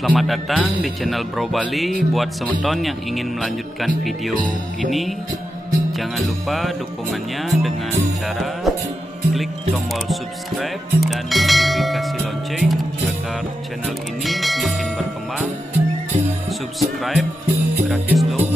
Selamat datang di channel Bro Bali. Buat semeton yang ingin melanjutkan video ini, jangan lupa dukungannya dengan cara klik tombol subscribe dan notifikasi lonceng agar channel ini semakin berkembang. Subscribe gratis loh.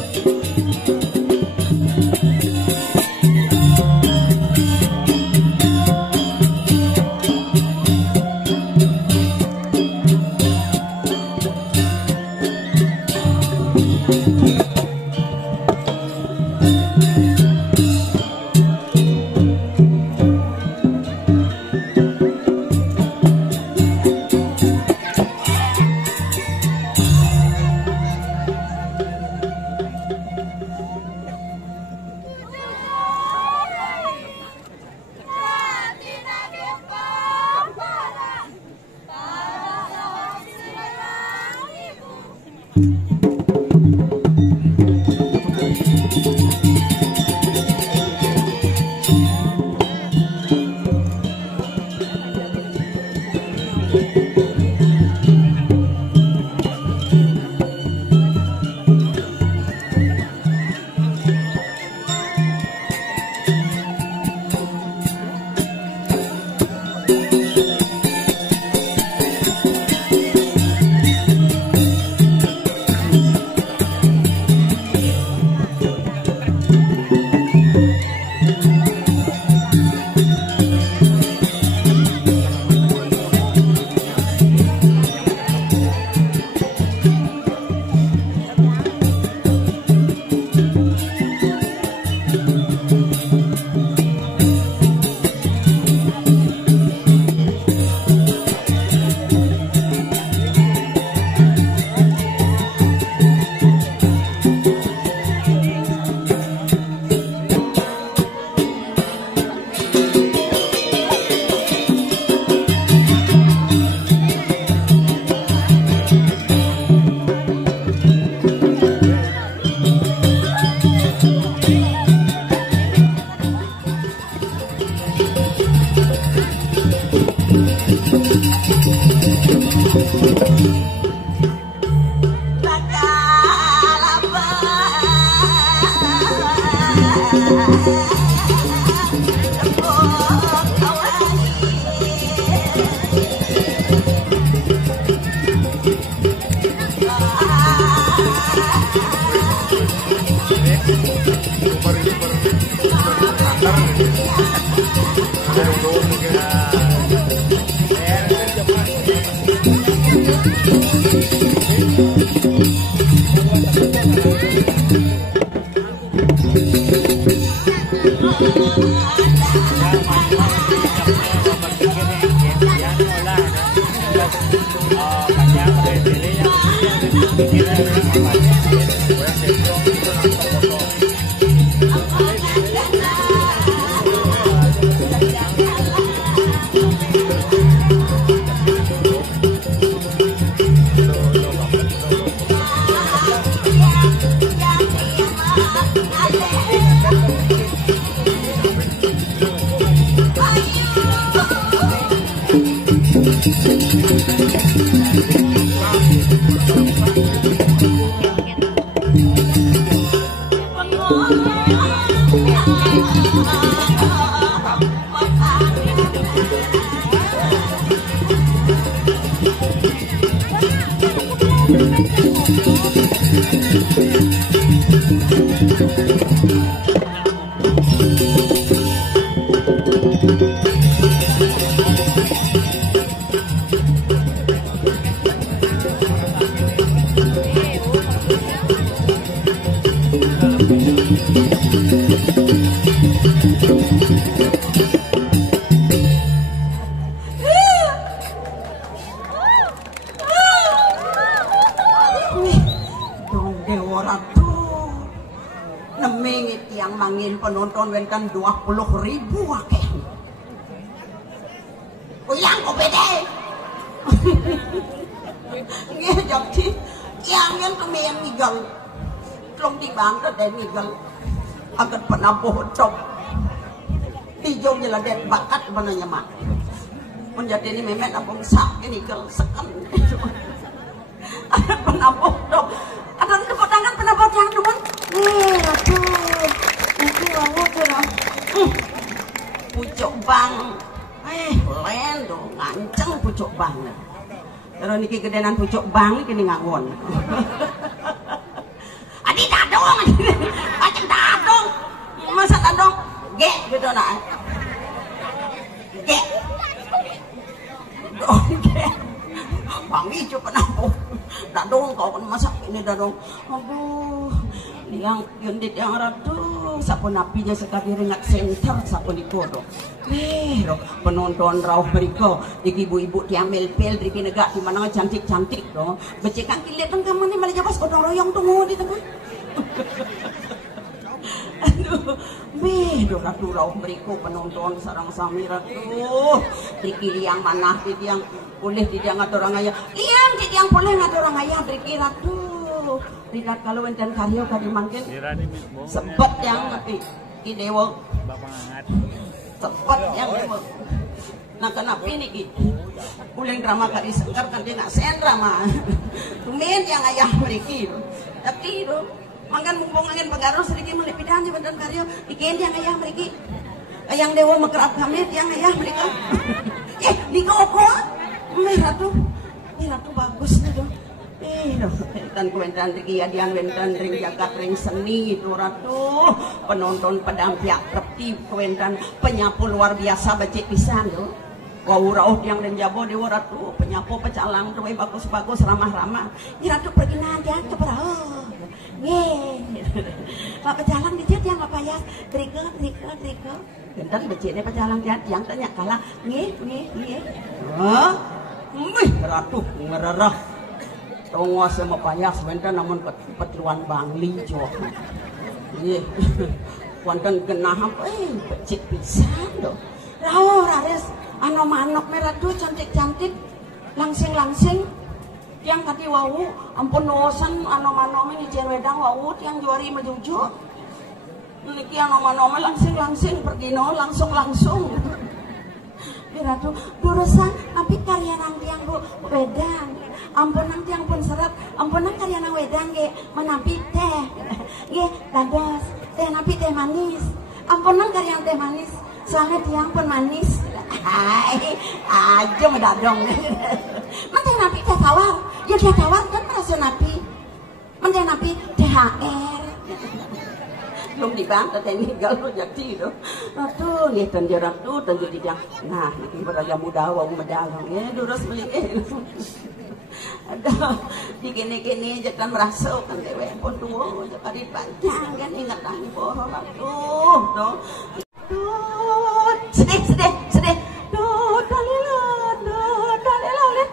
Yang mangin penonton wenkan 20.000 akeh. Uyang kok bede. Nghe dọc thì yang yang kemeng nigal. Trong di bang đó để nigal. Akan pernah bocok. Hijau je lah dia bakat mananya mak. Menjadi ini memet abang sak ini nigal sekam. Akan pernah bocok. Akan tepuk tangan pernah bocok teman. Aduh. Itu awak dah. Pucuk bang. Lendo nganceng pucuk bang. Kalau niki gedenan pucuk bang niki ngawon. Adi dadong. Aceng dadong. Masa dadong? Gek gitu nak. Gek. Dong gek. Bang Ijo penampu. Dadong kau kan masak ini dadong. Aduh. Yang yundit yang ratu sapun napinya sekali ringat center sapun dikodo. Penonton rauh beriko ibu-ibu diambil pel dari negak di mana cantik-cantik dong. Becekan kilit tengah mana malah jabas gotong royong tunggu di tengah. Aduh, ratu rauh beriko penonton sarang sami ratu. Triki yang mana triki yang boleh tidak ngatur orang ayah. Liang triki yang boleh ngatur orang ayah triki ratu. Tidak kalau enten karyo kali mangkin sepet yang tapi idewo sepet yang dewo. Nah kenapa ini ki uleng drama kali sengkar kan dia nggak sen drama tumen yang ayah meriki tapi itu mangkan mumpung angin pengaruh sedikit melipidan di badan karyo ikin yang ayah meriki yang dewa mekerap kami yang ayah mereka di koko merah tuh bagus tuh. Dan kuentan dia dian wentan ring jagat ring seni itu ratu penonton pedampiak repti kuentan penyapu luar biasa becik pisan tuh. Wau rauh yang dan jabo dewa ratu penyapu pecalang tuh bagus-bagus ramah-ramah. Ini ratu pergi nanti ke perahu. Pak pecalang dijat yang apa ya? Trika. Gentan beciknya pecalang dia yang tanya kalah. Nge. Hah? Ratu ngererah. Tunggu sama payah sebentar namun petruan bangli jawab. Iya, wanten genah becik pisan doh. Rauh rares manok merah tuh cantik langsing yang kati wau ampun nosan manok ini wedang wau yang juari mejuju. Niki manok langsing pergi no langsung. Ratu durusan tapi karya nanti yang wedang. Ampun nanti yang pun seret, ampun nang karya nang wedang ge menapi teh, ge dados teh napi teh manis. Ampun nang karya teh manis, soalnya tiang pun manis. Hai, aja medadong. Menteh napi teh tawar, ya teh tawar kan merasa napi. Menteh napi THR. Belum dibantah teh ninggal lo jadi itu. Ratu nih tanjur ratu tanjur dijang. Nah, ini beraja muda wong medagang ya durus beli. Ada digini-gini jangan merasa kan dewe pun tuh jangan dipanjang kan ingat tanggung bohong tuh sedih tuh dalila lihat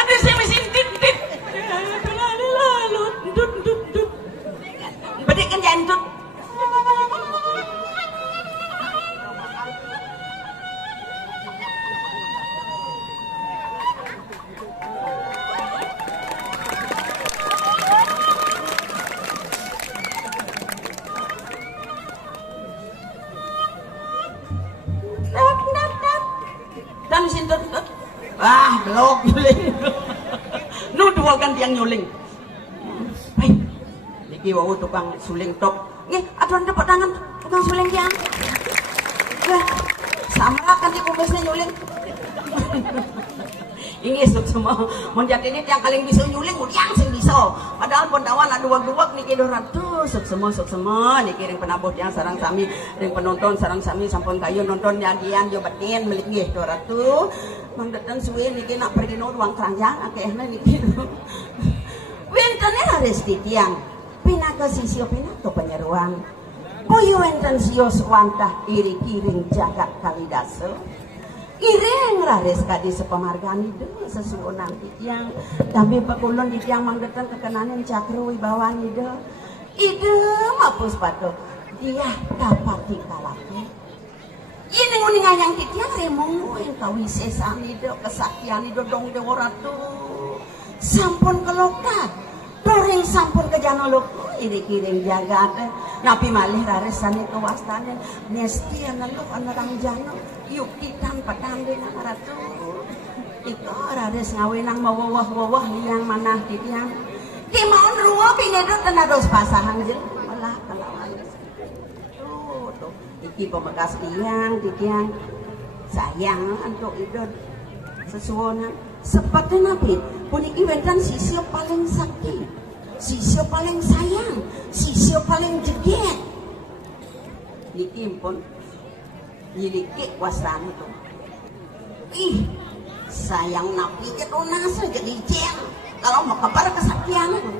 ada si mesin tit berikan jantut dan mesin tut belum nyuling nuduh kan tiang nyuling. Iki wau tukang suling tok. Nggih, aturan tepuk tangan tukang suling tiang. Samra kan di kumisnya nyuling. Ini semua menjadi ini yang paling bisa nyuling yang sing bisa. Padahal pendawan ada dua-dua niki doratu semua niki ring penabut yang sarang sami ring penonton sarang sami sampun kayu nonton nyanyian yo batin milik nggih doratu. Mang deten suwe niki nak pergi no ruang keranjang akehna niki. Wentene haris titiang pinaka sisio pinaka penyeruan. Boyo enten sio swantah iri kiring jagat kalidasa. Iring raris kadi sepemargani de sesuonan titiang tapi pakulon titiang mangdeten kekenanin cakru wibawani de ide mapus pato dia dapat dikalake ini nguning ayang titiang remonguin kawisesani de kesaktiani de dong de oratu sampun kelokat doreng sampun ke janolok ini kiring jagat napi malih raris sani kewastane nesti analuk anarang jano yuk kita patanding ratu itu raris ngawinang mawawah-wawah yang mana titiang di maun ruwa pinedot tenados pasangan je malah kelawan tuh iki pemekas titiang sayang untuk idot sesuonan seperti nabi puniki wentan sisio paling sakti sisio paling sayang sisio paling jeget niki pun Yiliki wasran itu. Ih, sayang nabi jatuh nasa jadi jeng. Kalau mau kabar kesaktian itu.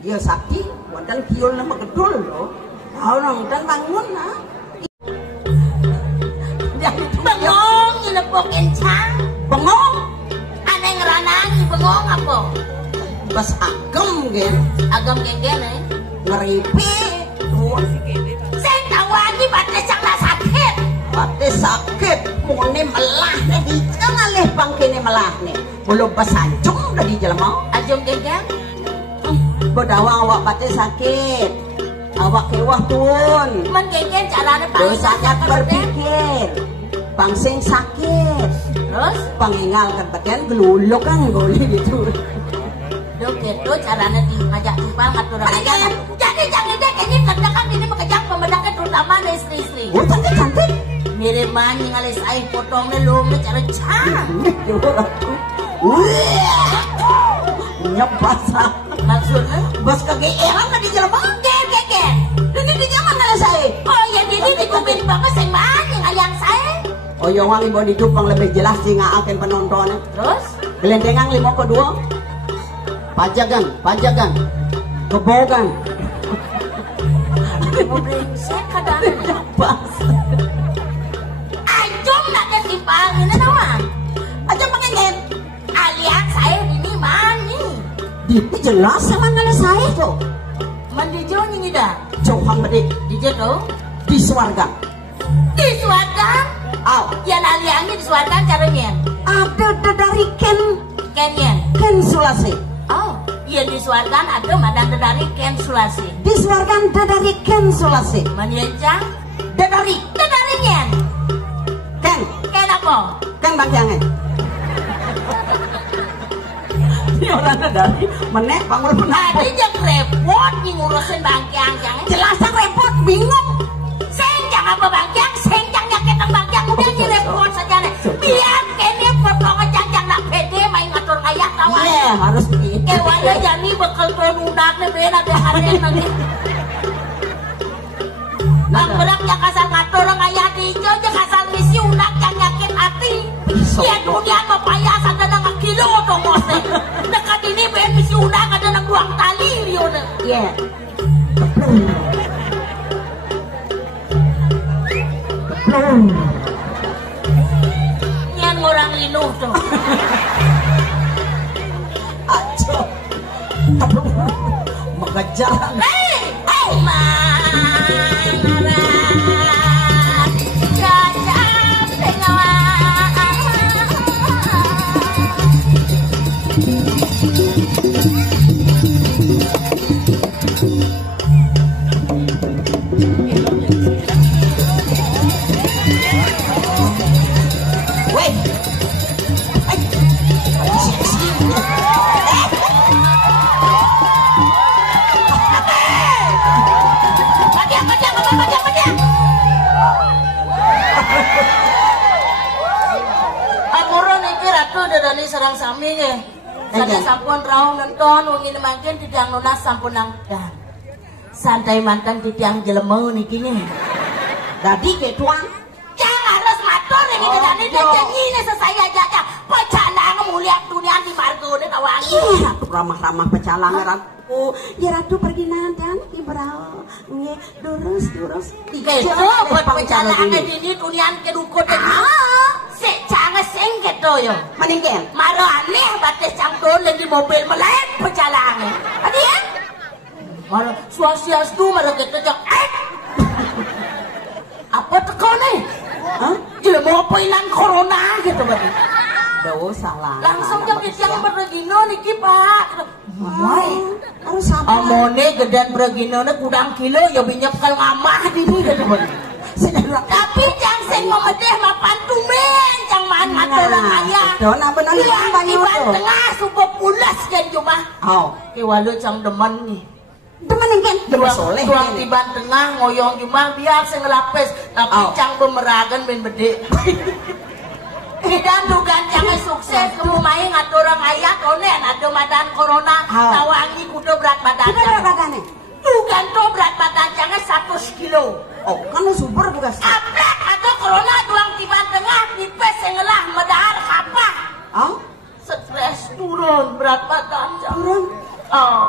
Dia sakti, wadan kiul nama gedul loh. Orang dan bangun lah. Bengong dilepok encang. Bengong? Aneh ngeranangi bengong apa? Bas agem gen. Agam genggen Ngeripi. Saya tawani batas yang sakit. Batas sakit. Mune melah nih di ngalih bangkini melah nih. Belum basancung udah di jelma. Ajum genggen. Bedawa awak batas sakit. Awak kewah tuun. Menggenggen caranya Sangat berpikir. Bangsing sakit. Terus? Pangingal kan bagian geluluk kan boleh gitu. Dok gitu caranya ngajak timbal ngatur aja. Jadi jangan deh kayaknya kerjakan ini mengejar pembedaknya terutama dari istri-istri. Oh cantik. Mirip maning alis air potongnya lu cara cantik. Nyepasa. Maksudnya? Bos kegeeran nggak di jelma? Geng. Ini di zaman nggak saya. Oh ya jadi di kuping bapak sing maning ayang saya. Oh yang wangi mau didupang lebih jelas sih nggak akan penontonnya. Terus? Gelendengan 5 ke 2. Pajagan, kebogan. Mau brengsek kadang-kadang. Pas. Ajum nak kesimpang ini nawan. Aja pengen. Alian saya ini mani. Itu jelas sama nggak saya tuh. Mendijo ini dah. Jauhan bedik Dijo tuh. di swarga. Disuarkan. Aw. Yang aliannya disuarkan caranya. Ada dari Ken Sulasi. Oh, iya disuarkan ada madang dari Ken Sulasi. Disuarkan dari Ken Sulasi. Menyencang Dari nyen. Ken apa? Bang Jangan. Ini orang dari menek bangun benar. Tadi jam repot nih ngurusin bangkiang jangan. Jelasan repot bingung. Senjang apa bangkiang? Senjangnya ketang bangkiang udah di repot saja nih. Biar kene potong janjang nak pede main ngatur kayak kawan. Iya harus begitu. Kewanya jadi bekal tuan udak nih beda deh hari nanti. Bang berak yang kasar ngatur kayak dijo yang kasar misi udak yang yakin hati. Ya dunia mah payah ada nang kilo dong mosnya. Dekat ini ben misi udak ada nang ruang tali lione. Iya. Nyan orang linuh tuh. Aco. Mengejar. Hey, marah. Gajah tengah. tuh dadani sarang sami nge. Sada sampun raung nonton wengi mangkin titiang lunas sampun nangdan. Santai mantan titiang jelema niki nge. Dadi ke tuang. Jangan harus matur ini dadani janji ini sesaya jaja. Pecalang mulia dunia di margo ne tawangi. Ratu ramah-ramah pecalang ratu. Ya ratu pergi nanti ibrao. Nge durus. Itu buat pecalang ini dunia ke dukun. Jangan sengket tuh yo. Meninggal. Maro aneh batas cangdon di mobil melek pecalang. Adi ya? Maro suasias tu maro kita jok. Apa teko nih? Hah? Jadi mau apainan corona gitu berarti. Dosa lah. Langsung jam yang bergino niki pak. Woi, harus sabar. Amone gedan bergino nih kudang kilo ya binyap kal ngamah dini gitu berarti. Tapi jang sing memedeh mapan tumen jang man ngaturang ayah. Dona benar di tengah subuh pulas kan cuma. Oh, ke walu jang demen nih. Demen kan demen soleh. Tuang tiban tengah ngoyong cuma biar sing ngelapis tapi cang pemeragan ben bede. Dan dugaan jangan sukses kemumai ngaturang ayah konen ada madan corona tawangi kudu berat badan. Kudu berat badannya. Dugaan tuh berat badan jangan 100 kilo. Oh, kan super bukan? Aplek atau corona tuang tiban tengah nipes sengelah medar kapah. Oh, Stres turun berat badan turun. Oh,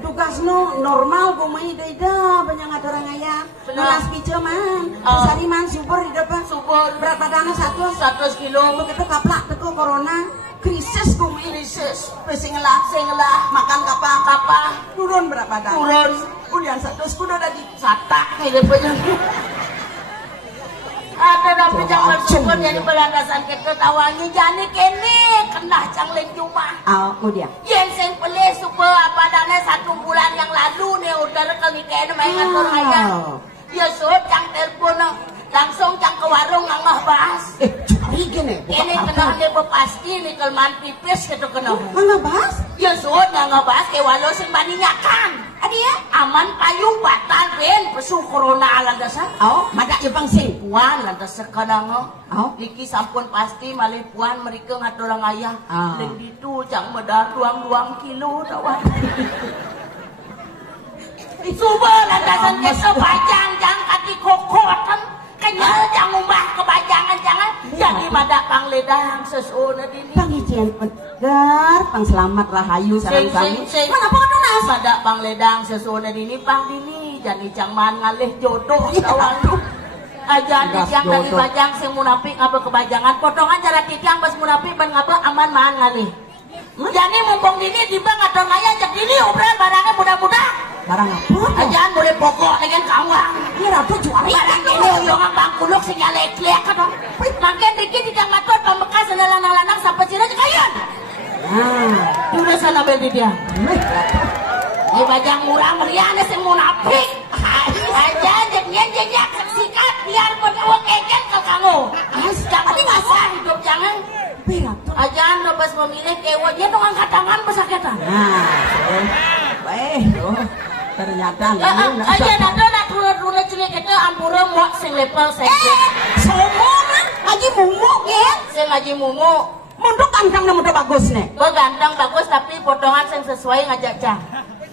Tugasno normal gumai ida banyak ngaturang ayah. Nulas pice man. Sari man super di depan. subur Berat badannya 100 kilo. begitu kaplak teko corona. Krisis gumai. Krisis Sengelah makan kapah turun berat badan. turun Kemudian 100 kuda daging. satak kayak gitu. Ada tapi jangan syukur jadi belandasan kita tawangi jani kene kena cangling cuma. Oh, kemudian. Yang sing pelih suka apa dana 1 bulan yang lalu nih udah kali kene main ngatur ayah. Ya so cang telepon langsung cang ke warung ngangah bahas. Cari gini. Ini kena nih pasti nih kelman pipis gitu kena. Nggak bahas? Ya so ngangah bahas ke walau sing baninyakan. Adi ya aman payung batal ben pesu corona ala dasar. Oh, madak Jepang sing. Puan lantas sekarang Oh. Niki sampun pasti malih puan mereka ngaturang ayah. Ah. Dan itu cang medar 2 kilo tawan. Subuh lantasan keso bajang jang kaki kokotan kenyal jang umbah kebajangan jangan jadi madak pangledang sesuna dini. Pangijian pegar, pang selamat rahayu sarang kami. Mana apa tunas? Madak pangledang sesuna dini pang dini jadi cang man ngalih jodoh tawan. Aja titiang dari bajang sing munafik ngabel kebajangan potongan cara titiang pas munafik ban ngabel aman man ngalih. Jadi mumpung dini tiba ngatur ngaya jak dini obrolan barangnya mudah-mudah. Barang apa? Ajaan boleh pokok dengan kawang. Ini ratu jual Barang ini uyongan bangkuluk sing nyalek-lek kan. Makin dikit tidak ngatur pembekas lanang-lanang sampai cina jekayan. Nah, Dulu sana bel dia. Ini bajang murah meriah sing munafik. Aja jengnya sikat biar berdua keken ke kamu. Jangan masa hidup jangan. Ajaan lepas memilih kewa dia dong angkat tangan pesakitan. nah, baik loh. Ternyata Aja nak turun cilik itu ampura muak sing level saya. sombong ngaji mumuk ya. Sing ngaji mumu. Munduk kandang na muda bagus nih. Ganteng bagus tapi potongan yang sesuai ngajak cah.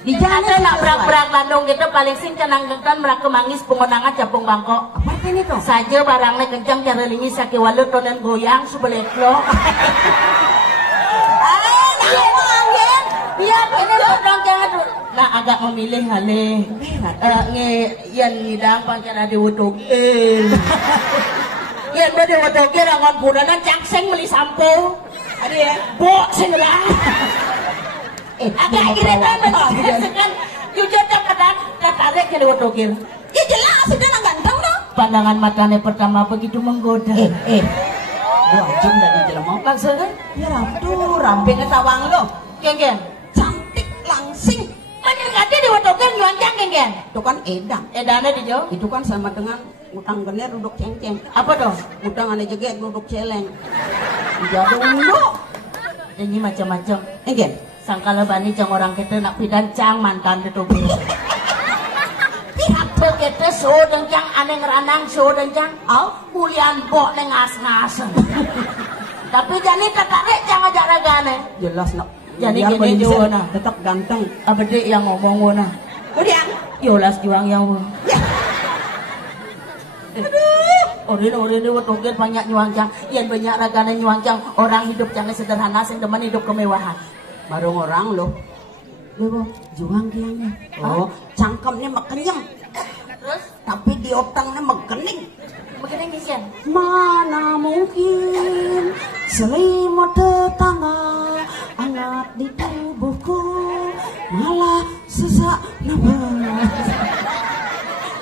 Di jalan Ada nak berak-berak Bandung gitu paling sing cenang gentan meraka mangis pengonangan capung bangkok. Apa ini tuh? Saja barangnya kencang cara lingi sakit walut tonen goyang subeleklo. Biar ini potong jangan. Nah agak memilih halih. Yan ngidang pangkara diwudog. Yan ba diwudog rangon budanan cangseng meli sampo. Ada ya. Bo sing lah. Agak kira-kira kan jujur kadang katarik ke diwudogil. Ya jelas sudah nang ganteng loh. Pandangan matanya pertama begitu menggoda. Gua ajum dari jelema. Maksudnya? Ya ratu, rampingnya tawang lo. Geng-geng. Cantik langsing. Menyengati diwudogil nyuancang geng-geng. Itu kan edang. Edannya di jauh. Itu kan sama dengan utang bener duduk ceng-ceng. Apa dong? Utang ane jeget duduk celeng. Jadung dulu. Ini macam-macam. Enggak. Sangkala bani cang orang kita nak pidan cang mantan itu biru. Pihak kita so dengcang aneh ngeranang so dengcang. Oh, Kulian bok neng ngas-ngasen. Tapi jani tertarik jangan jaragane. Jelas nak. Jadi Biar gini Baliser juga, nah. tetap ganteng. Abdi yang ngomong nah. Kemudian, Yolas juang yang. ya. Orin dewa togel banyak nyuangcang. Yang banyak ragane nyuangcang. Orang hidup jangan sederhana, sing demen hidup kemewahan. Baru orang loh. Dewa. Juang kiangnya. Oh, cangkemnya mekenyem. Terus? Tapi di otaknya mekening. Begini Kisian. Mana mungkin selimut tetangga hangat di tubuhku malah sesak nafas.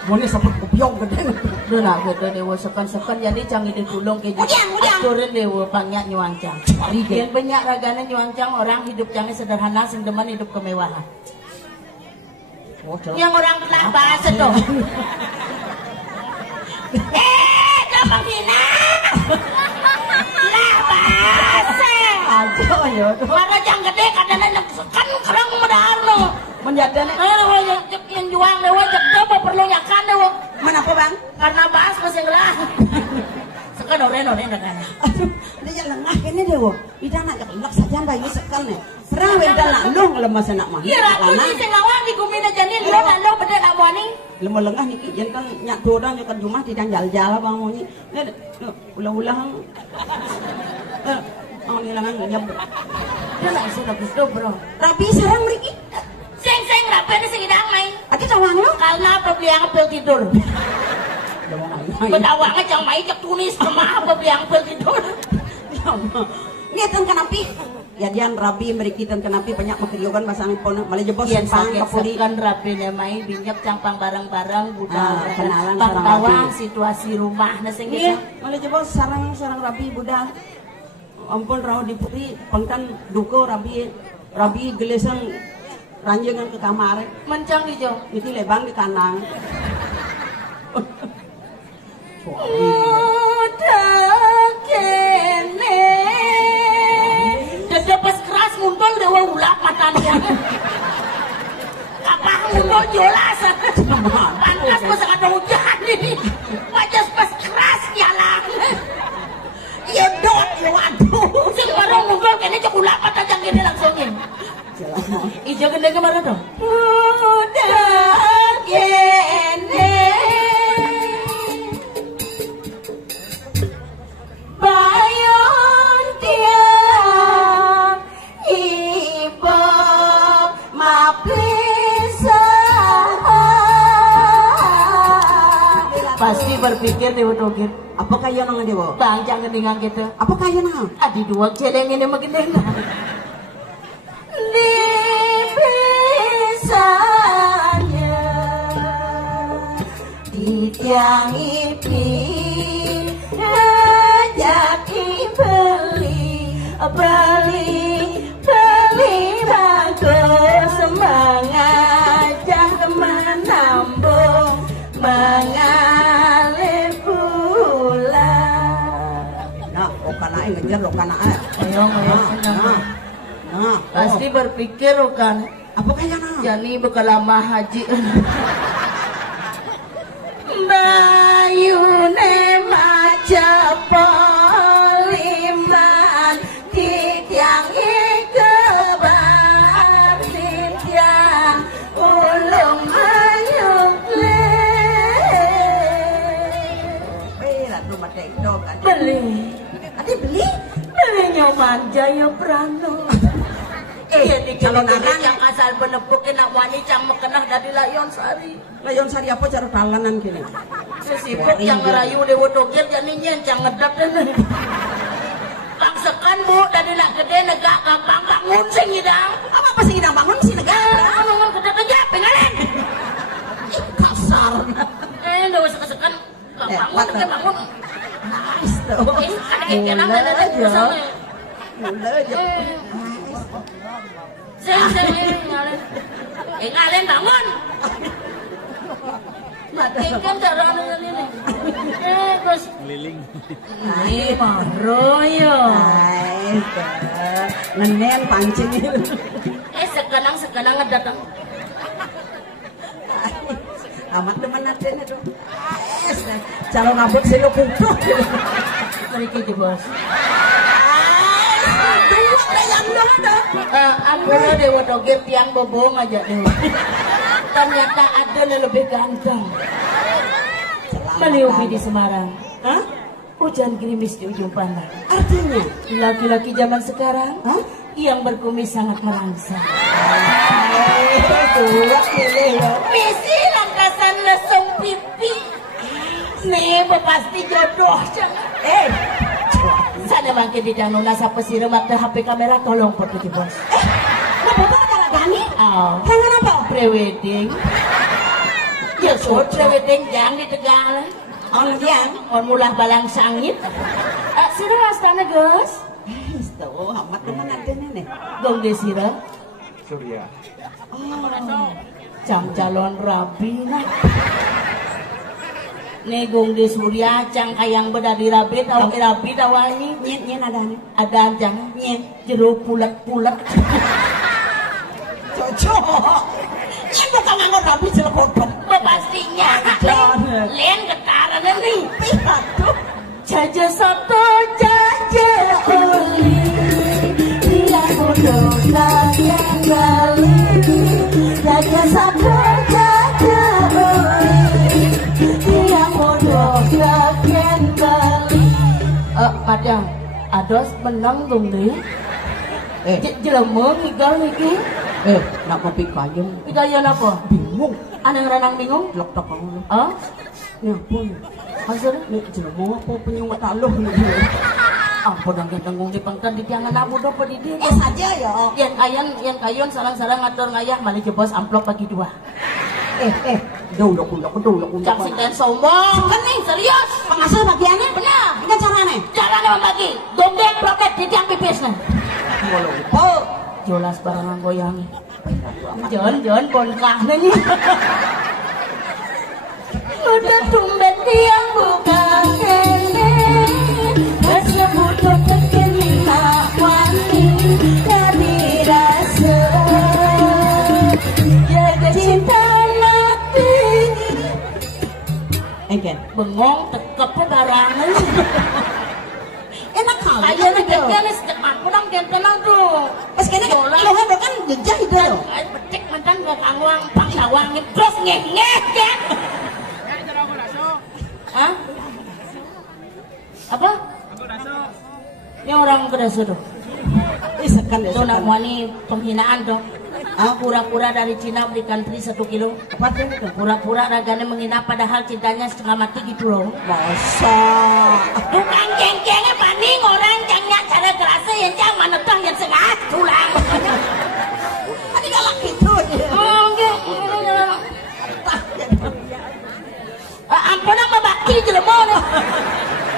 Boleh seperti kopiong gede. Duh nak gede dewa sekan-sekan jadi canggih ditulung ke aturin dewa banyak nyuangcang. Yang banyak ragane nyuangcang orang hidup jangan sederhana, sing demen hidup kemewahan. Yang orang telah bahas itu. Jangan hina. Lah bahasa. Aja ya. Para jang gede kadang kan kerang medarno. Menjadikan Yang juang dewa jek apa perlu nyakan dewa. mana apa bang? Karena bahas masih ngelah. Sekan oren kan. Aduh, dia lengah ini deh wo. Ida nak kelak saja bayi sekal nih. Serang wenda nak long lemas nak mah. Iya aku ni sing lawan di kumina janin lo nak lo beda nak wani. Lemah lengah ni kian kan nyak turang nyak jumah tidak jal-jal bang mo ni. Ulah-ulah. Oh ni langan nyebut. Dia nak isi nak gusto bro. Rapi sarang mriki. Seng rapi ni sing idang mai. Ati cawang lo. Karena apa beli yang pel tidur. Bedawangnya jangan mai cek tunis kemah apa beli yang pel tidur. Ni tan kanapi. Ya dian rapi mriki tan kanapi banyak makriyogan basang pon malih jebos Yang pang sakit kapuli. kan rapi ni mai binyak cangpang barang-barang budal. Kenalan pantauan situasi rumah na sing Iya, malih jebos sarang rapi budal. Ampun raw dipuri pangtan duko rabi gelesang ranjengan ke kamar. mencang hijau. Itu lebang di kanang. Udah kene. Dede pas keras muntul dewa ulap matanya. Kapah muntul jelas. Pantas pas ada hujan ini. Wajah pas keras jalan. Iya dot, ya waduh. Sing baru muntul kene cek ulap mata jang kene langsungin. Ijo gede kemana dong? Udah kene. Bayon tiang ibu maplisa. Pasti berpikir dewa togir. Apa kaya nang dewa? Bang jangan dengan gitu. Apa kaya nang? Adi dua celeng ini makin enak. Dipisahnya di tiang ipi rajaki beli bagus semangat jah menambung mengalir bulan. Nah, okana ngejar okana. Ayo pasti berpikir kan. Apa kaya nang? Jani bekal lama haji. Bayune maca poliman titiang ikebar titiang ulung ayuk le. Berat rumah dekdok. Beli Beli? nyoman jaya prano. Jadi calon anak yang asal benepukin nak wani cang mekenah dari layon sari. Layon sari apa cara dalanan kini? Sesibuk yang ngerayu dewa togir jadinya cang ngedap dan bangsakan bu dari nak gede negak gampang bangun sing hidang. Apa sih hidang bangun sih negara? Bangun gede kerja pengen. Kasar. Dewa sekesekan bangun kerja bangun. Nice tuh. Mulai aja. Ngalen. Ngalen bangun. Matikan cara ini. Terus Keliling. Ay, maroyo. Ay, nenen pancing itu. Sekarang ngedatang. Amat teman ada itu. Calon ngabut sih lo butuh. Mereka di bos. yang ada. Aku dewa doget tiang bobong aja dewa. Ternyata ada yang lebih ganteng. Meliupi di Semarang. Hah? Hujan gerimis di ujung pandang. Artinya? Laki-laki zaman sekarang yang berkumis sangat merangsang. Misi langkasan lesung pipi. Nih pasti jodoh. Sana makin di danau nasa pesirem atau HP kamera tolong foto di bos. Kenapa ada Dani? Kangen apa? Prewedding. Ya so prewedding jang di Tegal. On yang? On mulah balang sangit. Sirem astana guys. Tuh, amat teman ada nih. Gong desira. Surya. Cang calon rabi nah. Nih gong di Surya cang kayang bedadi rabi tahu rabi tawani. Nyen ada nih. Ada cang nyen jeruk pulet-pulet. Cocok. Nyen bukan nganggo rabi jeruk kodok. Pastinya. Len getaran nih. Aduh. Jaja soto jaja oli. Dia bodoh yang bali. Jaja soto jaja oli. Dia bodoh yang bali. Madam, ados menang dong deh. Jelemeng igal iki. Nak kopi kayong. Pikayan apa? Bingung. Ana yang renang bingung? Lok tok kamu. Nyapun. Hasil Nih jelemu apa penyungat taluh nih. apa dong tanggung di pangkat di tiangan abu do di dia. Saja ya. Yang kayon sarang-sarang ngatur ngayah mali jebos amplop bagi dua. Dulu. Cak sinten sombong. Kan nih serius. Penghasil bagiannya? Benar. Ini caranya? Caranya membagi. Dompet proket di tiang pipisnya. Lupa. Jelas barangan goyang. Jangan bonkah nih. Udah tumbet tiang buka kene. Tersebut terkena wani dari rasa. Jaga cinta mati. Engken. Bengong tekep barangan. Enak kali. Ayo nih kene aku nang tenang tuh. Pas kene lo kan jejak itu. Betik mantan gak kangwang pang sawang terus ngeh ya. Hah? Apa? Yang orang kedas tuh. Isakan Itu nak wani penghinaan dong. Pura-pura dari Cina belikan tri 1 kilo. Apa tuh? Pura-pura raganya menghina padahal cintanya setengah mati gitu loh. Masa. Bukan geng-gengnya banding orang jangnya cara kerasa yang jang manetang yang setengah tulang. Tadi galak gitu. Ampun nama bakti jelema nih.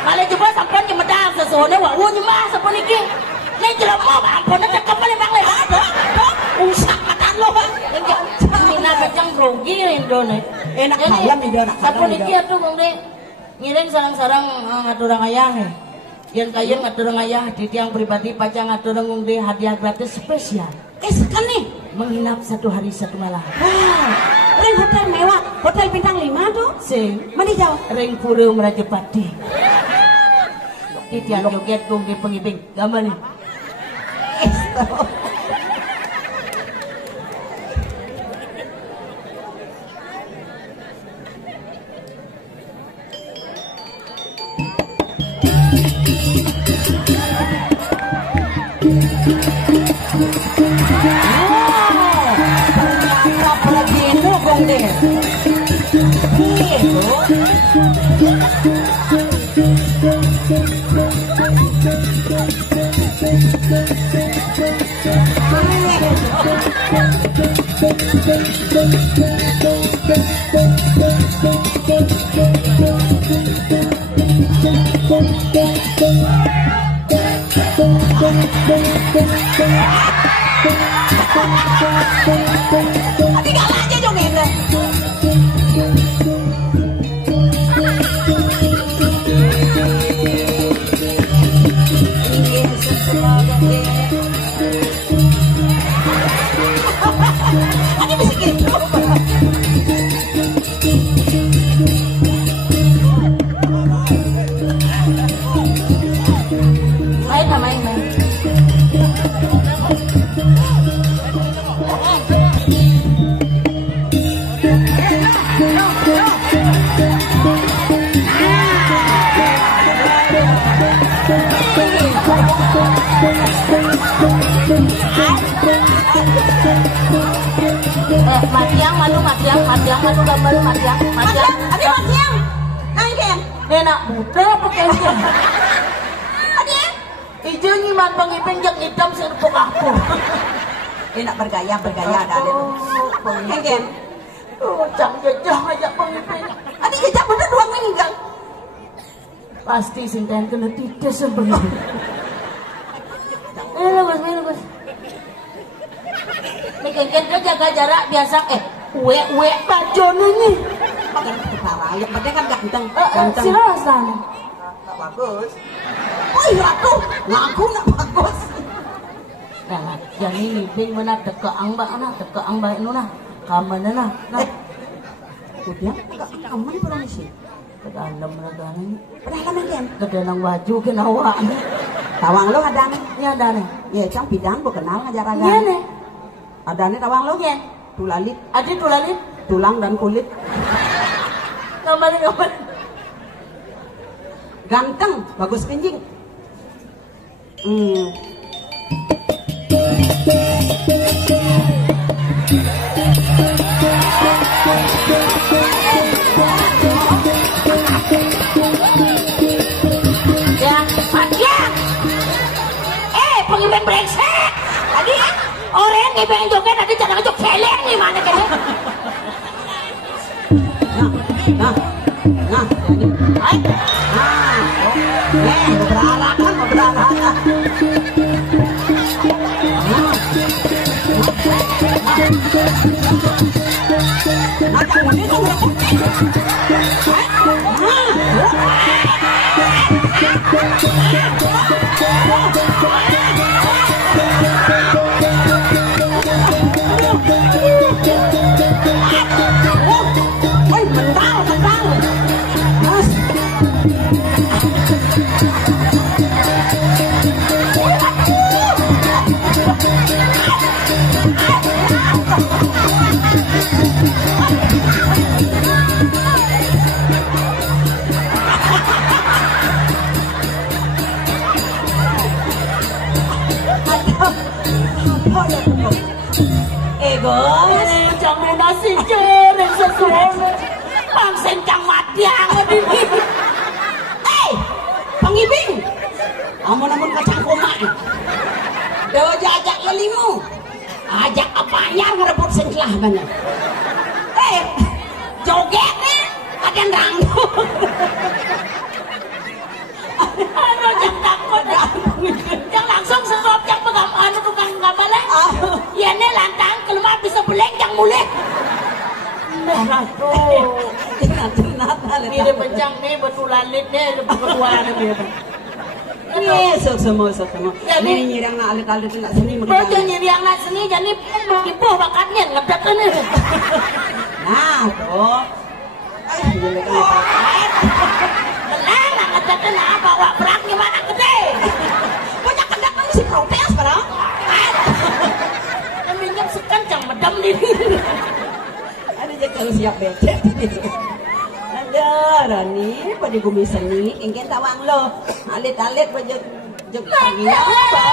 Malah jebol sampean ke medang sesone wa nyemah sampun iki. Nek jelema ampun cekep bang lebat. Usak mata lo. Mina becang grogi indone. Enak ayam di dona. Sampun iki atuh Bang De. Ngiring sarang-sarang ngatur ayah. Yen kayen ngatur ayah di tiang pribadi pacang ngatur Bang De hadiah gratis spesial. Kan nih Menginap 1 hari 1 malam. wow, ring hotel mewah, hotel bintang 5 tuh. Sing Mana jauh? ring pura Merajapati. Di tiang joget kong di pengibing. Gambar nih. Tinggal aja dong ini. Ini bisa gitu. Main. Matiang malu gambar matiang. Adi matiang. Nang ken. Nenak buta pakai dia. Adi. Ijo nyiman pangipeng jak hitam serupuk aku. Enak bergaya ada dia. Nang ken. Cang jejah aja pangipeng. Adi jejak bener doang meninggal. Pasti sinten kena titis sebenarnya. Bagus. Nih kengken jaga jarak biasa uwe bajone nih. Makan kepala ya padahal kan ganteng. Silakan. Bagus. Oh iya tuh, ngaku nak bagus. Nah, jadi bing mana teka angba itu nah, kamana nah. Udah, kamu di perang sih. Kedandam regane. Pernah lama kan? Kedanang baju kena awak. Tawang lo ada nih? Iya ada nih. Iya, cang bidang bu kenal ngajar-ngajar. Iya nih. Ada nih tawang lo? Iya. Tulalit. Adi tulalit. Tulang dan kulit. Gambar. Ganteng, bagus pinjing. Ya, matiang. Pengiben brengsek. Tadi orang ngiben joget tadi jangan ngejok celeng nih mana kene. Nah. Hai. Berarah. Guys, jangan nasi jereng sesuatu. Pangsen cang matiang ini. Pangibing. Amun kacang koma. Do jajak lelimu. Ajak apanya ngerebut sengkelah banyak. Joget nih. Kadang rangkut. Ano jang takut. Jang langsung sekop jang pegang anu tukang gambalan. Ya nih lantang keluar bisa beleng jang mulai. Ratu. Ini pencang nih betul lalit nih berdua ada dia. Iya, semua. Ini nyirang nak alit-alit nak seni. Bocah nyirang nak seni jadi ibu bakatnya ngedak ini. Nah, tuh. Benar lah ngedak ini bawa perang gimana gede. Bocah kendak kan si protes padahal. Minyak sekencang medam diri. Ada je kalau siap becek. Ada Rani pada bumi seni, ingin tawang lo. Alit-alit pada jog lagi apa?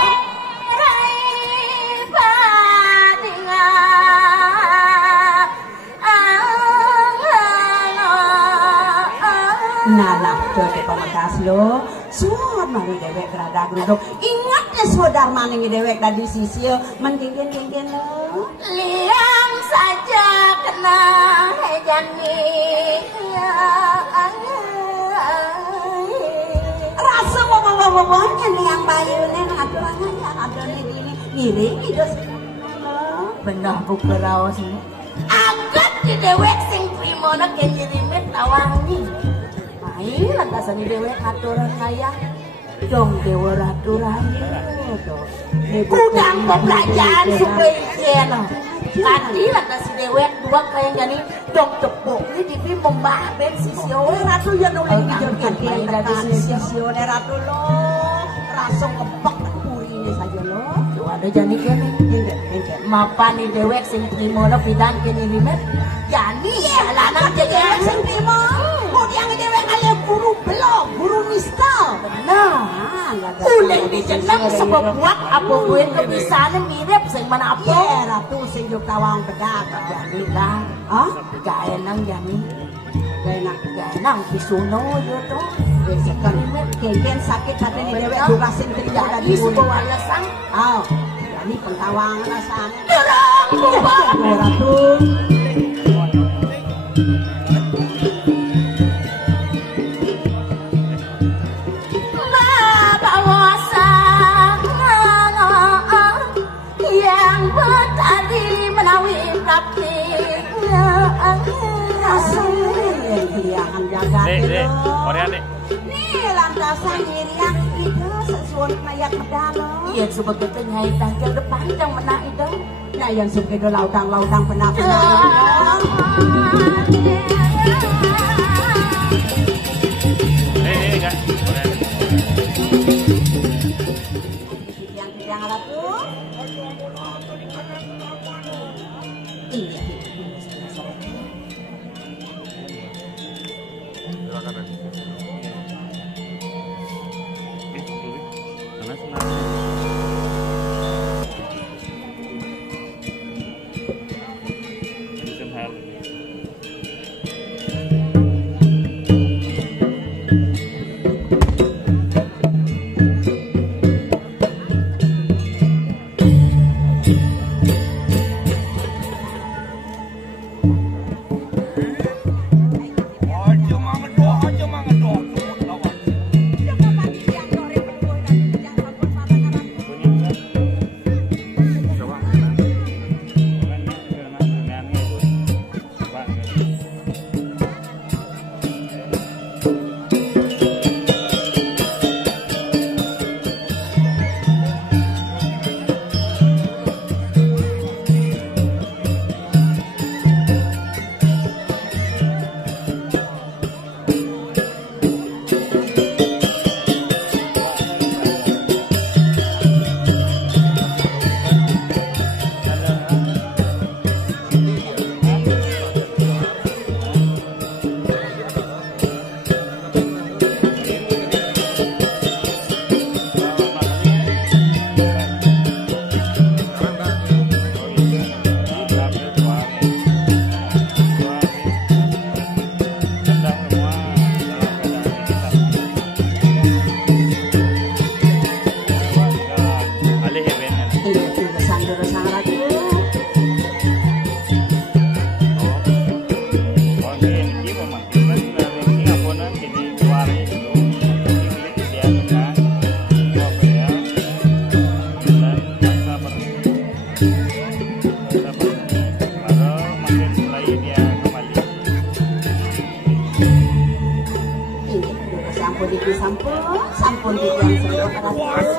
Nah, tuh di pamakas lo. Suat mani dewek gerada geruduk. Ingat ya saudar mani dewek tadi sisi mendingin lo. Liang saja kena hejani. Rasa bawa-bawanya nih yang bayu nih aturannya ya ada nih gini ngiri hidup. Benar buka rawas ini. Angkat di dewek sing primono kenyirimit tawangi. Main lantasan di dewek aturan kaya. Dong dewa aturan kudang pembelajaran supaya tadi lantas si dewek dua kayak jadi dong tepuk ini dipi membahben sisio Ratu ya nolak dijoget dari sisi ratu lo rasa kepak puri ini saja lo. Tuh ada jadi kene mapan di dewek sing primono pidan kene rimet jadi jalanan dewek sing primo kok dia ngedewek kali guru belum guru nista nah Uleng dijeneng sebab buat apa gue kebisaannya mirip sing mana apa? Iya ratu sing juk tawang bedak. Jadi lah, ah, gak enak jadi. Gak enak pisuno yo tuh. Sekali keken sakit hati ni dewek durasin kerja Jadi sebuah alasan. Oh, jadi pentawangan rasanya. Terang buat. Ratu. Yang bertali menawi praktik Yang jaga Dek, Korea dek. nih lantasan irian itu sesuai kayak medalo. Yang sebegitu nyai tanggal depan yang menang itu. Nah yang suka do lautang pernah. Kak. Korea dek. Yang ratu. Iya. sampun dibilang sedang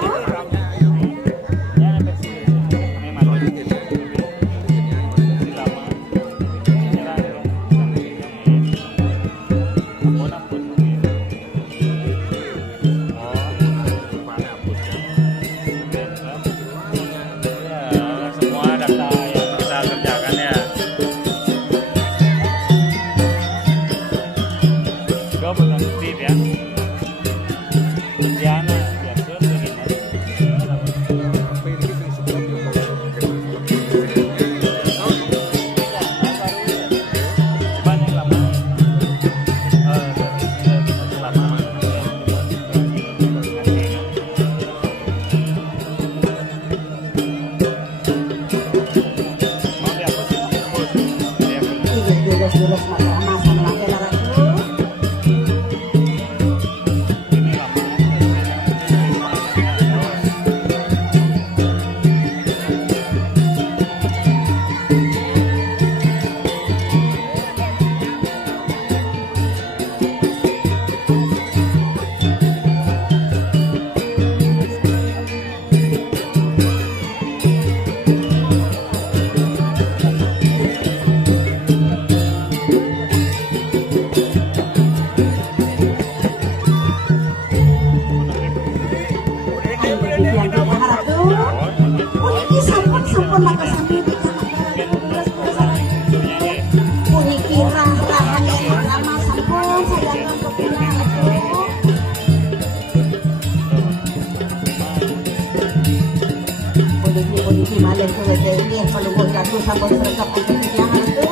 si malih kowe dhewe palungguh ratu sampun sregep untuk tiyang ratu.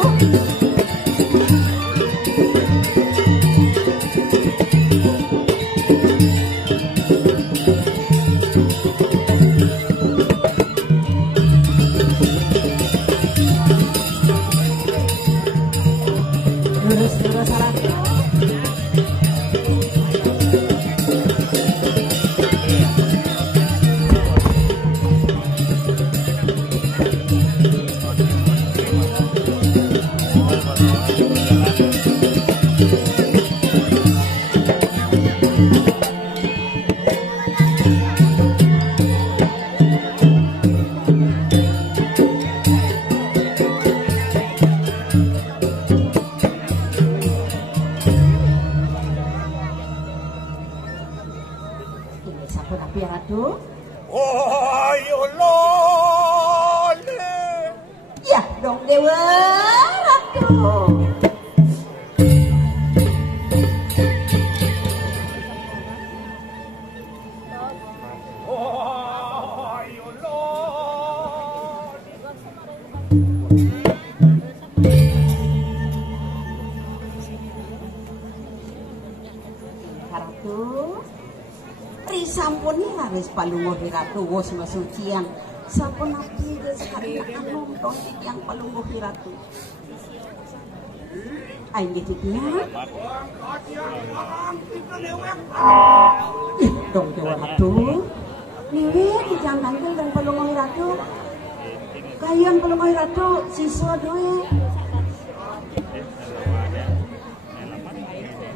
Lurus ratu. Sampun api ratu. Ayo lole. Ya dong dewa ratu. Ayo lole. Ratu. Risampuni haris palungguh ratu wos masucian. Sampun api sekali nonton yang palungguh ratu. Ayo gitu ya. Dong dewa ratu. Niwe kijang tanggal dan palungguh ratu. Kayan palungguh ratu siswa doe.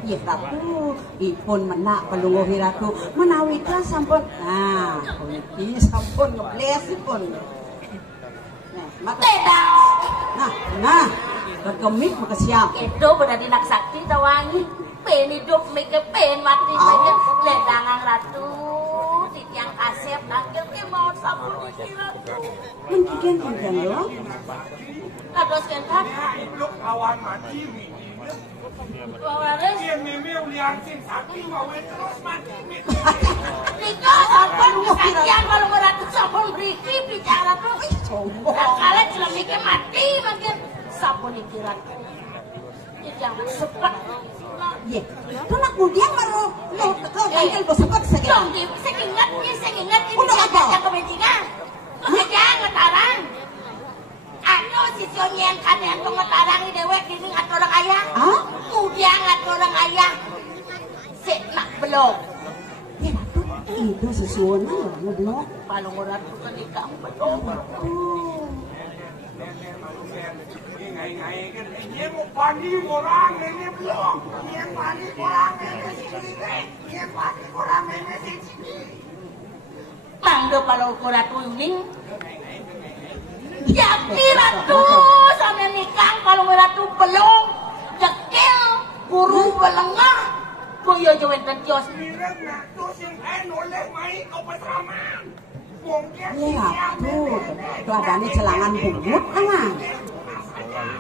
Ya ratu, ipun menak palungguh ratu menawi ka sampun. Nah, puniki sampun ngebles ipun. Nah, mata. Nah, bergemik makasiap. Itu benar dinak sakti tawangi. Pen hidup mikir pen mati saja. Ledangang ratu. Titiang asep nakil ke mau sampun iki ratu. Mentikan kan lo? Kados kentan. Blok awan mati wi. Wawares. Dia meme uliancin sakti mau terus mati. Nika sampun kesakian kalau ratu sampun beriki bicara tuh. Kalian sudah mikir mati makin sampun iki ratu. Jangan sepet. Ye, tunak mudian baru lo kau tanggal bersepet saja. Dong, saya ingat ini Udah apa? ada kepentingan. Makanya ngetarang. Anu sisyo yang kalian tuh ngetarang di dewek ini ngatur orang ayah. Hah? Kemudian ngatur orang ayah. Sik nak belum. Ye ratu, itu sesuatu lo belum. Kalau orang tuh ketika belum. Ngai kan ini mau pandi orang ini belum. Ini pandi orang ini sini. Ini pandi orang ini sini. Mangga kalau ratu uning. Ya ratu sama nikah kalau ratu belum. Dekil guru belengah. Boyo jowen tenjos. Mireng nak tos yang oleh mai kau pesraman. Mungkin Ye ratu, keadaannya celangan bungut anak.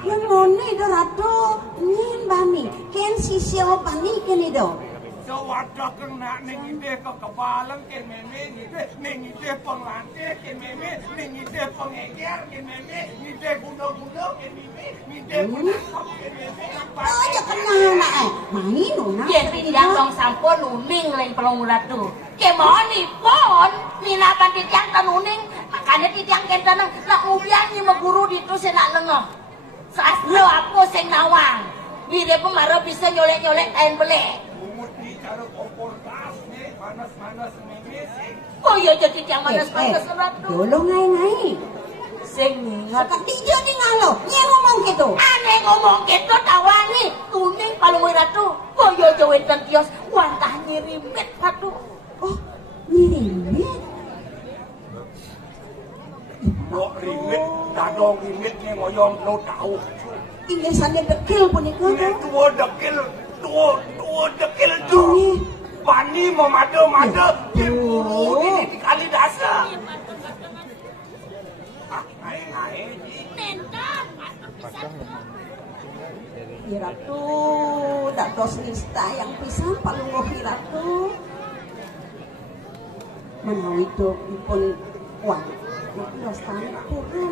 Yang ngoni do ratu, nyin bani, ken sisyo bani ken do. Sewada kena ning ide ke kebalang ken meme ning ide penglante ken meme ning ide pengeger ken meme ide guna-guna ken meme ide guna ken meme. Oh, ya kena nak main nuna. Yen tindang dong sampun uning lain pelong ratu. Kemoni pon minapan titiang tanuning makanya titiang kentanang nak ubian ni meguru ditu senak lengoh. Saslo aku sing nawang. Wire pemarah bisa nyolek-nyolek kain belek. Umut ni cara kompor gas ni panas-panas meme sing. Oh iya jadi titiang manas-manas ratu. Dulu ngai-ngai. Sing ingat. Kak dijo di ngalo, nye ngomong gitu. Aneh ngomong gitu tawangi. Tuning palung ratu. Oh iya jauhin tentios. Wantah nyirimit ratu. Oh, nyirimit. Dok rimit, dadong rimit ni ngoyong lo tahu. Inglesannya dekil punika Ni tuh. dua dekil tu. Bani memada-mada guru ni di kali dasar. Ah, ngai-ngai. Hiratu, dados nista yang pisan palungguh hiratu. Menawi itu pun kuat.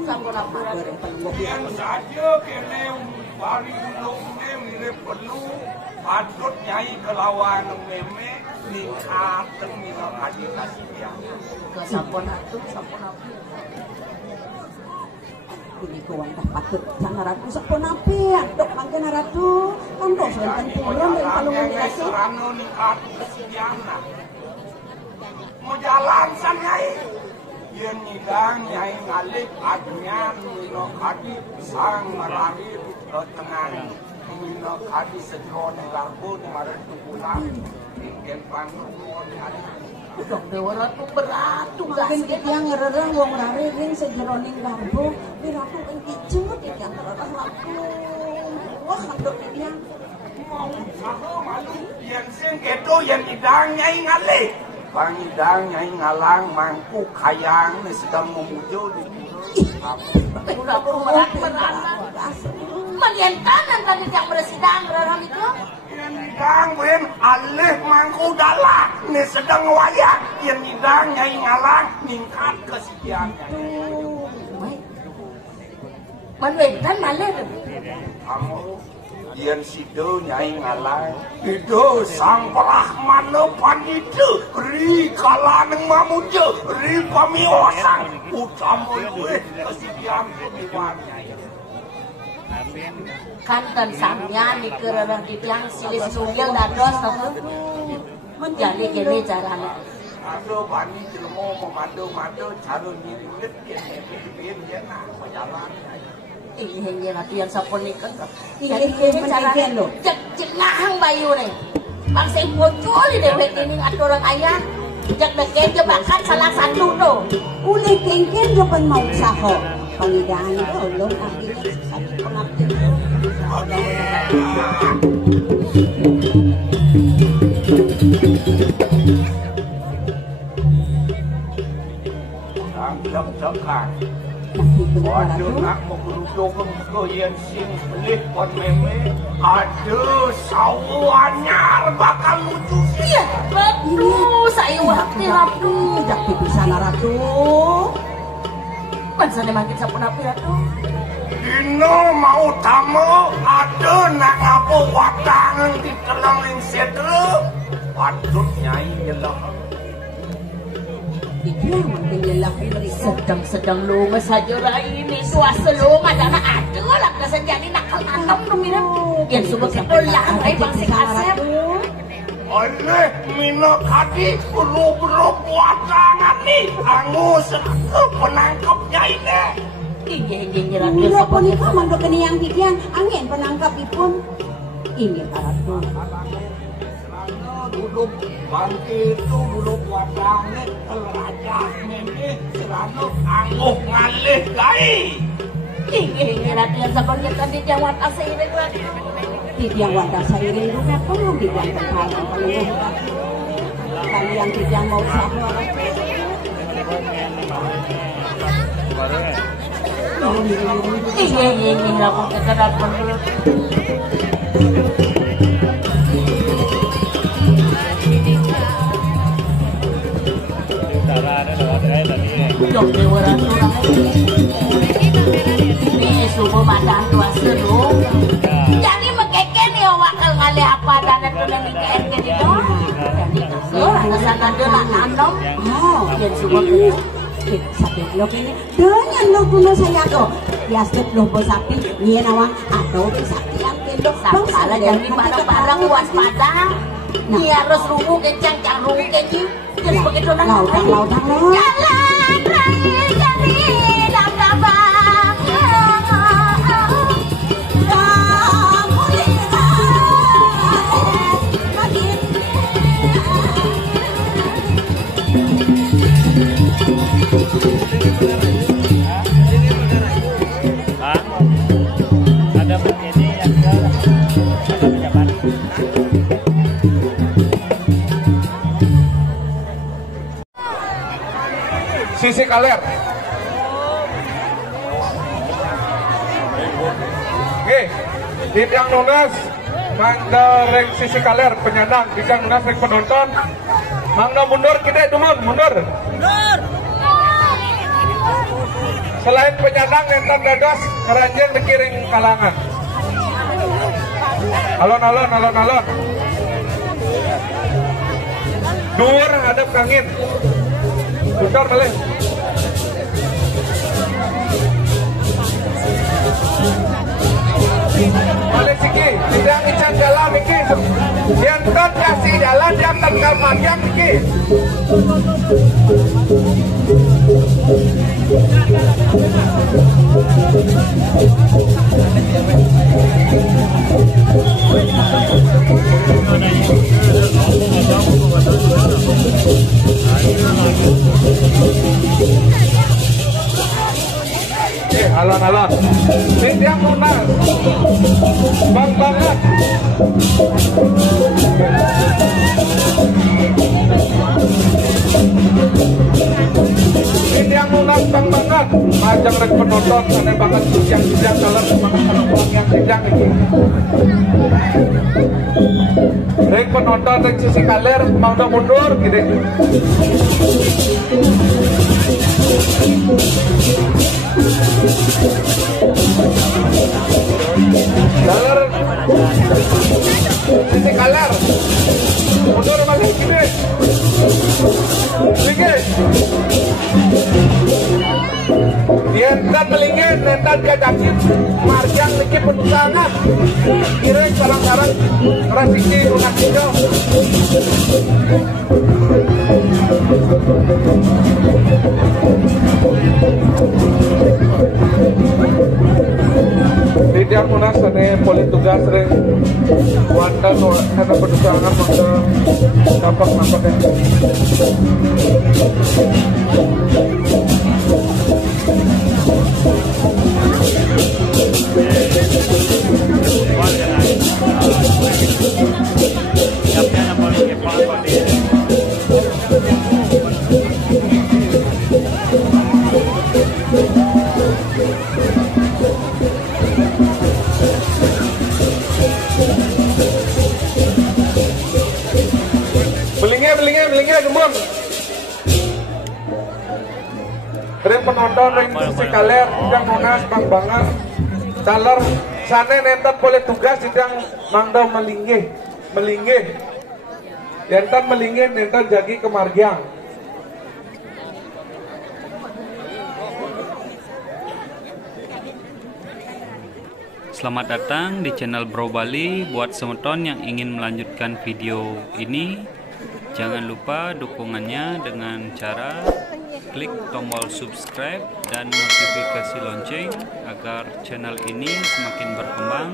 Sampun apa? Yang saja kene bari ulungnya mirip penuh patut nyai kelawan meme ningkateng minum agitasi dia. Ke sampun atuh, sampun apa? Ini kawan dah patut sana ratu sepon api dok mangkena ratu kan dok selain pulang dan palungan dikasih Serano ningkat kesediana mau jalan san nyai yen nyidang nyai ngalih adnyan mino kadi sang marahir ke tengah mino kadi sejone garbo di maret pulang ingen panggung hari Dok dewa ratu berat mungkin kita ngererah wong raring sejeroning garbo di ratu kan kicut yang ngererah ratu wah dok dia mau saho malu yen sing kedo yen idang nyai ngalih pangidang nyai ngalang mangku kayang sedang memujo di udah berat Malian kanan tadi yang bersidang berarang itu yang idang wen alih mangku dalah ni sedang wayang yang idang nyai ngalang ningkat kesediaannya Manwetan malih kamu yen sido nyai ngalang itu sang perahmana panidu ri kalaneng mamuja ri pamiosang utama gue kesediaan kebiwaannya Kanten samnya di kererang yang silis nunggil dados menjadi kini caranya Aduh bani jelmo memadu-madu cara nyirit kene jena berjalan ini ratu yang sapon nikah ini caranya lo jengahang bayu nih bangsa muncul di dewek ini ada orang ayah jak deken jebakan salah satu tuh uli kengken depan mau saho pangidang itu ulun artinya satu pengabdi Cak-cakan waduh nak mengerudung ke yang sing pelih pon meme aduh sawanyar bakal lucu iya betul saya waktu ratu jak pipi sana ratu masa nih makin sapun api ratu Dino mau tamu ada nak ngapo wadangan di telang yang sedre patut nyai jelah dia mungkin lelaki mereka sedang lunga saja rai ini suasa lunga dana ada lah kesan jadi nakal anom numira yang suka kita lang rai bangsa kasep oleh mina kadi buru-buru wadangan nih angus penangkap nyai deh iya ratu Mira ponika mandok keniang tidian angin penangkap ipun ini ratu duduk bangkit itu duduk wadangnya raja meme serano angguh ngalih gai ini ratu yang sabar kita di jawat asairin ratu tidiang wadah sairing juga pun tidiang terpalang pelungguh kalian tidiang mau sabar ini aku kekedat menurut Dok dewa ratu ini subuh madang tua seru jadi mekeken ya wakil ngalih apa dan itu nanti ke itu jadi kesan ada nak nanom yang subuh sapi lo kini dengan lo kuno saya kok biasa lo bos sapi dia nawang atau sapi yang kendo salah jadi barang-barang waspada dia harus rungu kencang rungu kencing jadi begitu lautang jalan raya jadi labang ada begini ada pejabat sisi kaler oke Didang Nunas Mangda rek sisi kaler penyandang Didang Nunas rek penonton Mangda mundur kita teman mundur Selain penyandang enten dados keranjang dikiring kalangan. Alon. Dur hadap kangin. Putar balik. Balik siki, tidak ican jalan iki. Yentot kasih jalan yang tenggal panjang iki. Alon. Ini yang lunas. Bang banget. Ini yang lunas bang banget. Ajang rek penonton aneh banget yang dalam semangat orang yang sidang ini. Rek penonton rek sisi kaler mau mundur gitu. Dalar sisi kaler mundur balik gini sedikit dientan melingin nentan kadakin marjang niki penusangan kira sarang-sarang rasiki lunak hijau tidak munas ane polis tugas ring wanda no karena penusangan maka nampak belingnya gembong. Ring penonton ring sisi kaler sidang munas bang banget. Dalar sana nentan boleh tugas sidang mangdau melinggih. Nentan melinggih nentan jagi kemargiang. Selamat datang di channel Bro Bali. Buat semeton yang ingin melanjutkan video ini, jangan lupa dukungannya dengan cara klik tombol subscribe dan notifikasi lonceng agar channel ini semakin berkembang.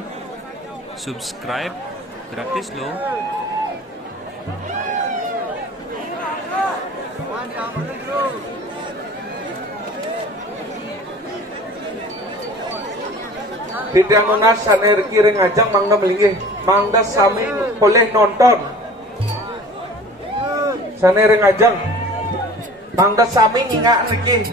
Subscribe gratis loh. Tidak munas saner kiring ajang mangda melinggih mangda sami boleh nonton saner ngajang mangda sami ngingak niki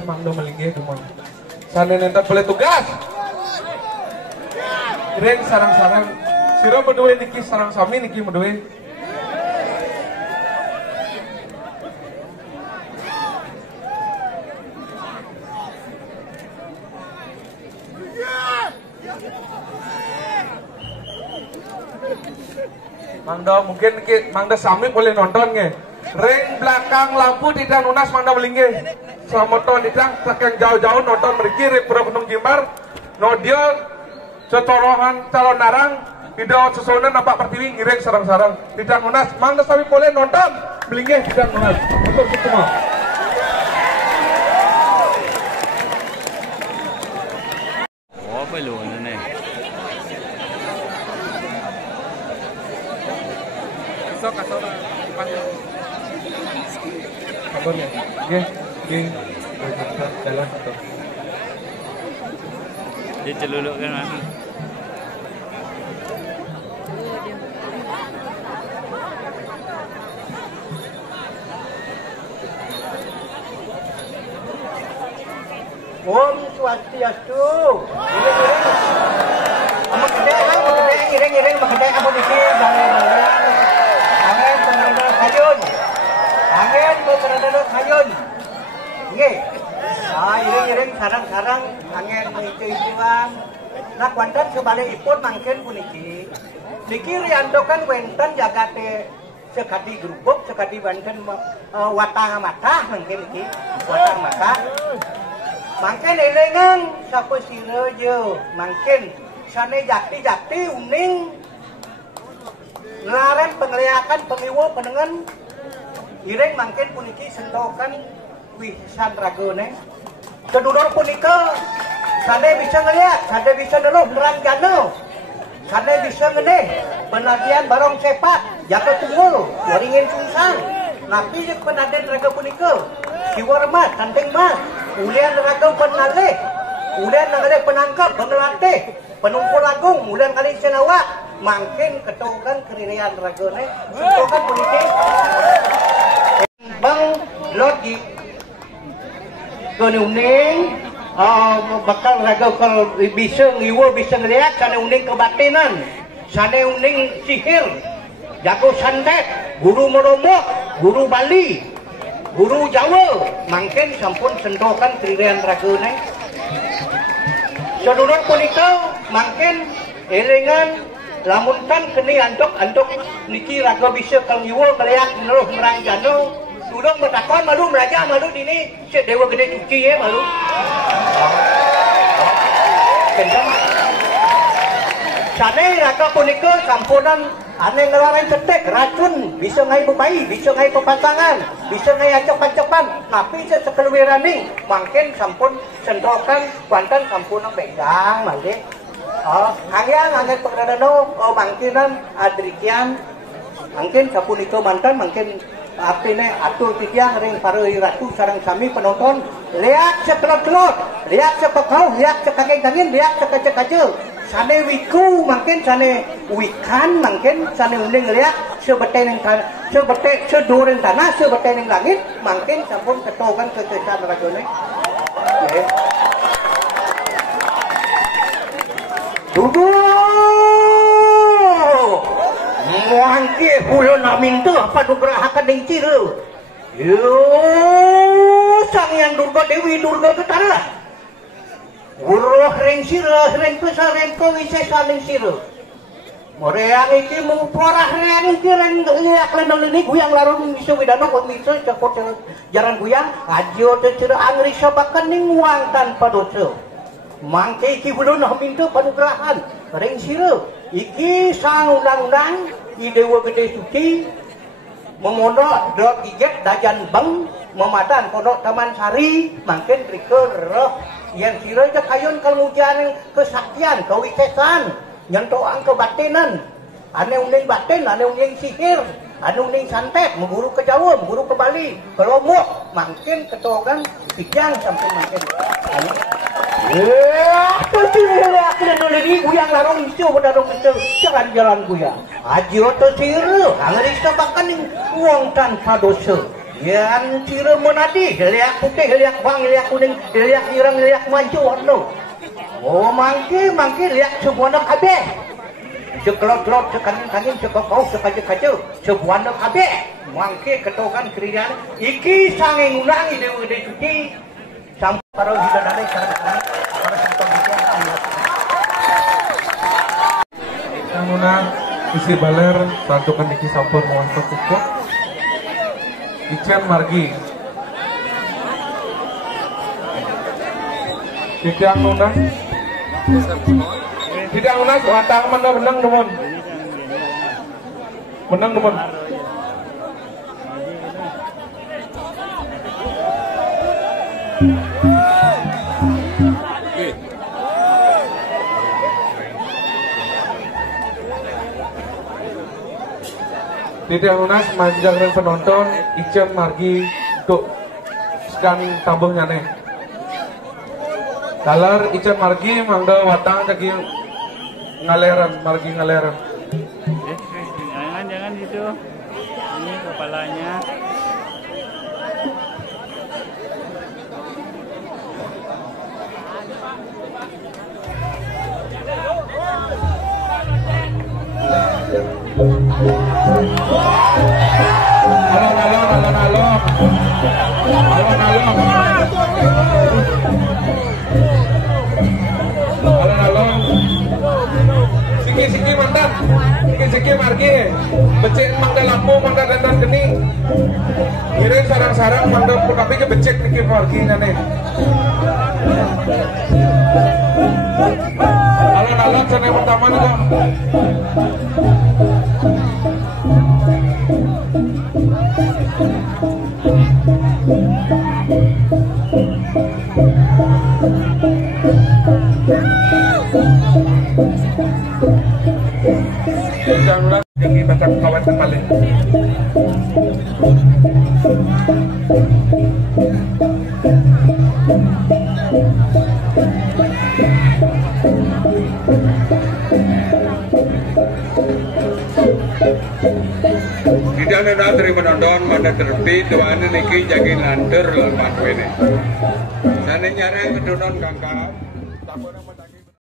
Mangdo melinggi kumon. Sana nenta boleh tugas. Reng sarang-sarang. Sira berdua niki sarang sami niki berdua. Mangdo mungkin Mangdo sami boleh nonton nge. Ring belakang lampu tidak lunas Mangdo melinggi. Selamat tahun ditang saking jauh-jauh nonton meriki Pura Gunung Jimbar. No dia setorohan calon narang tidak sesuai nampak pertiwi ngiring sarang-sarang tidak lunas. Mangga sami boleh nonton melinggi tidak lunas. Untuk semua. Oh, belum nih. Sok kabarnya. Oke. Jalan atau dia celuluk kan mana? Om Swastiastu. Amun gede kan, iring-iring magede amun iki dalem-dalem. Angin pengendara kayun. Angin pengendara kayun. Nggih. Iring-iring sarang-sarang angin itu-ituan. Nah wonten sebalikipun mangken puniki. Niki riantokan wonten jagate sekadi grubuk, sekadi wonten watang matah mangken iki. Watang matah. Mangken elengan sapa sira yo. Mangken sane jati-jati uning nglarang pengliakan pengiwo penengen. Iring mangken puniki sentokan wisan ragone. Keduduk punika sane bisa ngeliat, sane bisa neluh nerang jano, sane bisa ngeneh penadian barong sepat, jaka tunggul, waringin sungsang. Napi jek penaden raga punika, siwar mas, tanteng mas, ulian raga penaleh, ulian ngaleh penangkap, pengelatih, penumpul agung, ulian kali senawak, mangkin ketukan keririan ragone, sentukan puniki. Bang Lodi uning bakal raga kalau bisa ngiwo bisa ngeliat sana uning kebatinan, sana uning sihir, jago santet, guru meromok, guru Bali, guru Jawa, mangken sampun sentuhkan keririan ragane. Sedulur punika mangken elingan lamunkan keni antuk niki raga bisa kalau ngiwo ngeliat neluh nerang jano. Tudung bertakon malu meraja malu dini si dewa gede cuci ya malu. Kencang. Sane raka punika sampunan ane ngelaran cetek racun bisa ngai bebai bisa ngai pepasangan bisa ngai acap-acapan tapi sekelwirani mangken sampun sentokan kuantan sampunan bedang malih. Angin pengradano mangkinan adrikian mangkin sapunika mantan mangkin artinya atur titiang ring para ratu sarang kami penonton lihat sekelot-kelot lihat sepekau lihat sekageng-gangin lihat sekacek-kacek sane wiku mungkin sane wikan mungkin sane uning lihat sebeteng tanah sebeteng seduren tanah sebeteng langit mungkin sampun ketokan kekesan ragone Dudu Mangke ulun amin tuh panugrahakan ning Cira. Yo Sang Hyang Durga Dewi Durga Betara. Uruh ring Cira, ring Pesa, ring Kawisesa ning Cira. Moreang iki mung porah ring iki ring liak lenong ini guyang larung iso widano kok iso cekot jaran guyang ajo teu Cira angri sabakan ning uang tanpa dosa. Mangke iki ulun amin tuh panugrahan ring Cira. Iki sang undang-undang i Dewa Gede Suci memondok dot iget dajan beng mematan pondok Taman Sari mangken rikeun roh yang Cira teh kayon kalmujan kesaktian kawisesan nyentoan kebatinan ane uning batin ane uning sihir anu uning santet mengguru ke Jawa mengguru ke Bali ke Lombok mangken ketogan pijang sampai mangken tuh Cira kena dulu ni guyang larong isu berdarong isu jalan-jalan guyang ajo tuh Cira angri sabakan ning uang tanpa dosa yan Cira menadi liak putih liak bang liak kuning liak irang liak mancu warna oh mangke liak semuanya kabeh sekelot-kelot sekanin-kanin sekokau sekaje-kaje semuanya kabeh mangke ketokan kriyan iki sanging unang ide suci sampai para hidadane sareng para santong Nuna isi baler santukan iki sampun montok cukup Ijen margi Tidak Nuna watang menang numun menang numun Tidak lunas manjang dan penonton Ijen margi untuk sekan tambuh nyane kalar Ijen margi mangga watang kaki ngaleran margi ngaleran jangan gitu ini kepalanya Alon Siki mantan Siki margi becek mangga lampu mangga dandan geni ngiring sarang-sarang mangga tapi ke becek niki margi nane alon sana yang pertama nih dong jangan tinggi baca kawan kembali tidak ada terima nonton mana terbit doanya niki jagain lantur lawan wene sana nyarang kedonon kakak